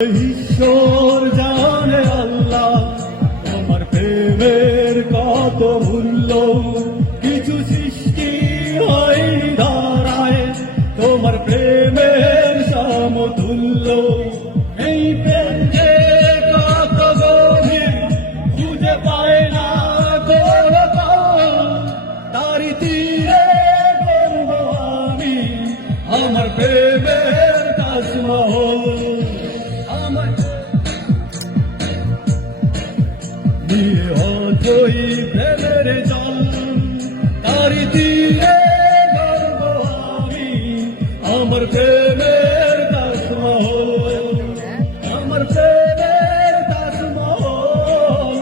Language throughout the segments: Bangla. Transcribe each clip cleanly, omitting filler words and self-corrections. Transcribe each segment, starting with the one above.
ঈশ্বর জানে আল্লাহ তোমার প্রেমের কত মূল্য, কিছু সৃষ্টি হয় ধারায় তোমার প্রেমের সমতুল্য। এই প্রেম যে কত গভীর খুঁজে পায় না তারি তীরে করব আমি আমার প্রেমের তাজমহল। নিয়ে অথই প্রেমের জল তারি তীরে করব আমি আমার প্রেমের তাজমহল। আমার প্রেমের তাজমহল,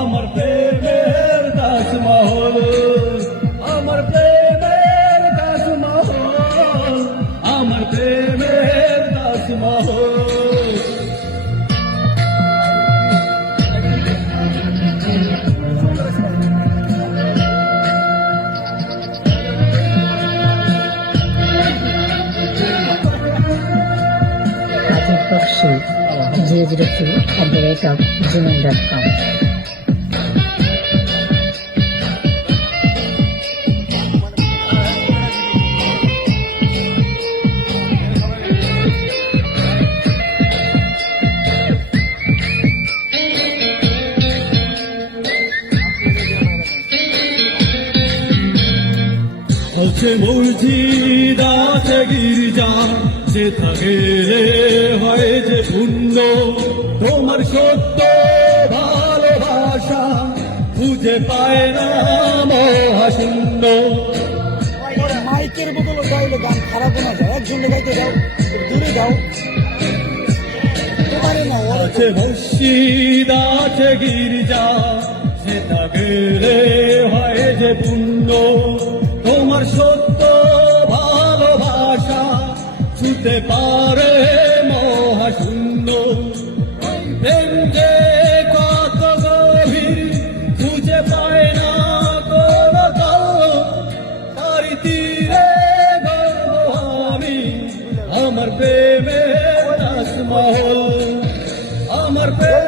আমার প্রেমের তাজমহল, আমার প্রেমের তাজমহল, আমার প্রেমের তাজমহল। Talksu002@gmail.com আছে মসজিদ আছে গির্জা, যে থাকে হয় যে পূর্ণ তোমার সত্য ভালোবাসা খুঁজে পায় না মহাশূন্য। মাইকের বদলে গাইলে গান খারাপ না যায়, একজন গাইতে যাও দূরে যাও পারে না। আছে মসজিদ আছে গির্জা, সে থাকে হয় যে পূর্ণ তোমার সত্য ভালোবাসা ছুতে পারে মহাশূন্য। প্রেম যে কত গভীর খুঁজে পায় না তারি তীরে গর্ব আমি আমার প্রেমের তাজমহল। আমার প্রেম